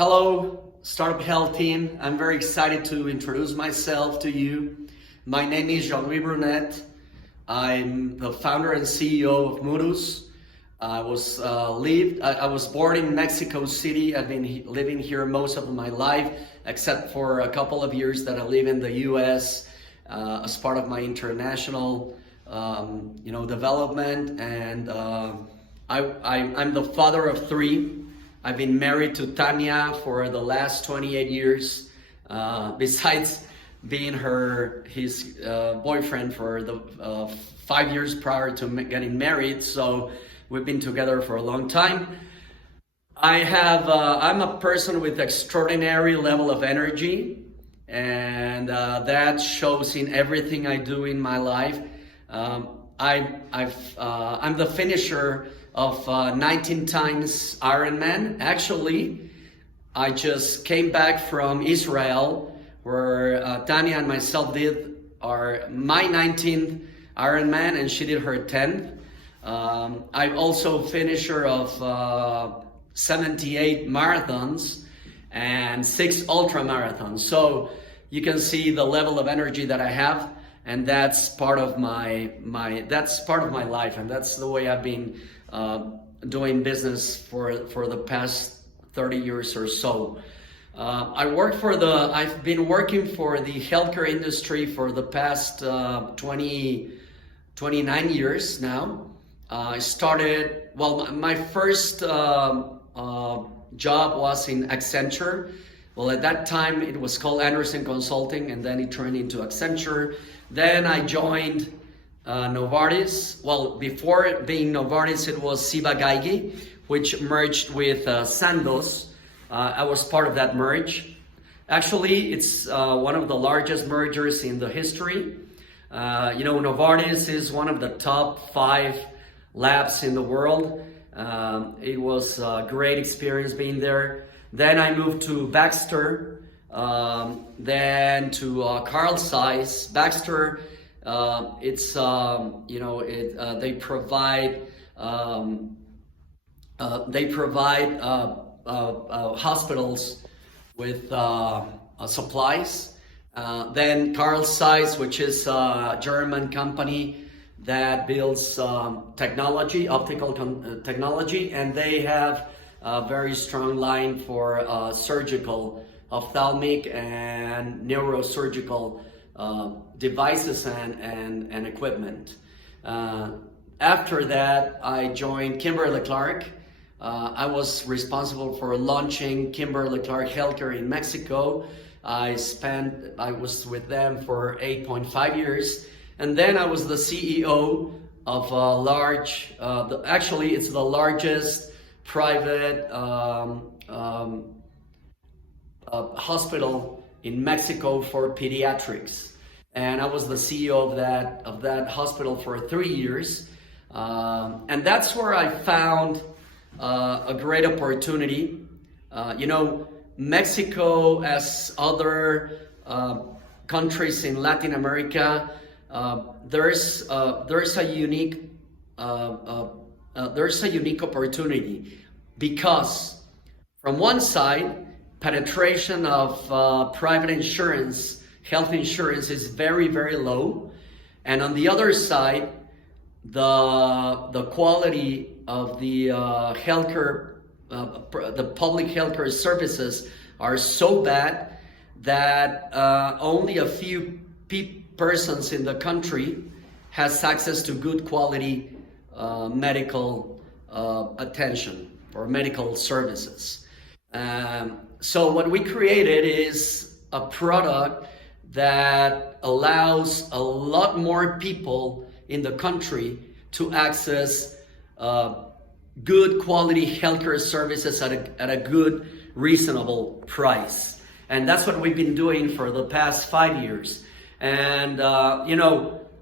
Hello, Startup Health team. I'm very excited to introduce myself to you. My name is Jean-Louis Brunet. I'm the founder and CEO of Murus. I was born in Mexico City. I've been living here most of my life, except for a couple of years that I live in the U.S. As part of my international, development. And I'm the father of three. I've been married to Tanya for the last 28 years. Besides being his boyfriend for the 5 years prior to getting married, so we've been together for a long time. I'm a person with extraordinary level of energy, and that shows in everything I do in my life. I'm the finisher of 19 times Ironman. Actually, I just came back from Israel, where Tanya and myself did my 19th Ironman, and she did her 10th. I'm also finisher of 78 marathons and 6 ultra marathons. So you can see the level of energy that I have, and that's part of my life, and that's the way I've been doing business for the past 30 years or so. I've been working for the healthcare industry for the past 29 years now. My first job was in Accenture. Well, at that time it was called Andersen Consulting, and then it turned into Accenture. Then I joined Novartis. Well, before being Novartis, it was Ciba-Geigy, which merged with Sandoz. I was part of that merge. Actually, it's one of the largest mergers in the history. Novartis is one of the top 5 labs in the world. It was a great experience being there. Then I moved to Baxter, then to Carl Zeiss. Baxter, they provide hospitals with supplies. Then Carl Zeiss, which is a German company that builds technology, optical technology, and they have a very strong line for surgical, ophthalmic, and neurosurgical devices and equipment. After that, I joined Kimberly-Clark. I was responsible for launching Kimberly-Clark Healthcare in Mexico. I was with them for 8.5 years. And then I was the CEO of a large, actually it's the largest private hospital in Mexico for pediatrics. And I was the CEO of that hospital for 3 years. And that's where I found a great opportunity. Mexico, as other countries in Latin America, there's a unique opportunity, because from one side, penetration of private insurance, health insurance, is very, very low, and on the other side, the quality of the healthcare, the public healthcare services are so bad that only a few persons in the country has access to good quality medical attention or medical services. So what we created is a product that allows a lot more people in the country to access good quality healthcare services at a good, reasonable price. And that's what we've been doing for the past 5 years. And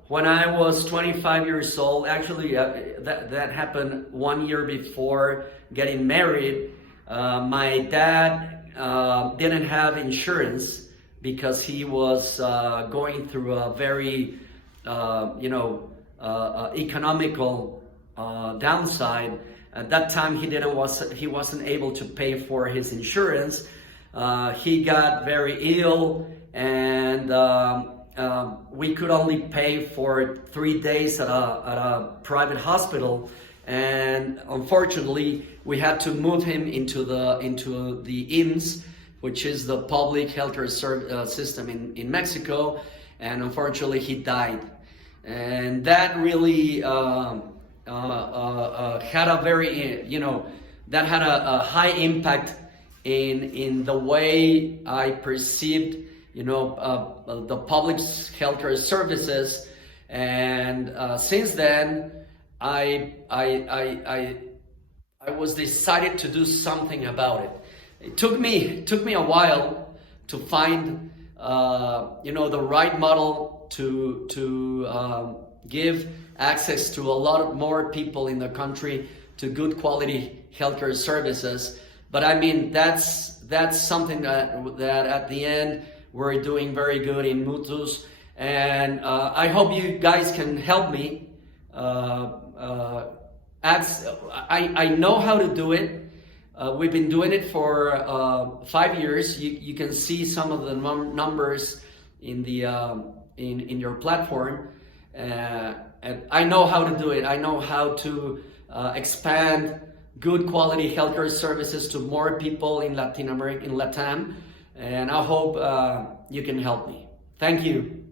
when I was 25 years old, actually that happened 1 year before getting married. My dad didn't have insurance because he was going through a very economical downside, At that time, he wasn't able to pay for his insurance. He got very ill, and we could only pay for 3 days at a private hospital. And unfortunately, we had to move him into the IMSS, which is the public healthcare system in Mexico. And unfortunately, he died. And that really had a very, that had a high impact in the way I perceived, the public healthcare services. And since then, I was decided to do something about it. It took me a while to find the right model to give access to a lot more people in the country to good quality healthcare services. But I mean, that's something that at the end we're doing very good in Mutus, and I hope you guys can help me. I know how to do it. We've been doing it for 5 years. You can see some of the numbers in the in your platform, and I know how to do it. I know how to expand good quality healthcare services to more people in Latin America, in Latam, and I hope you can help me. Thank you.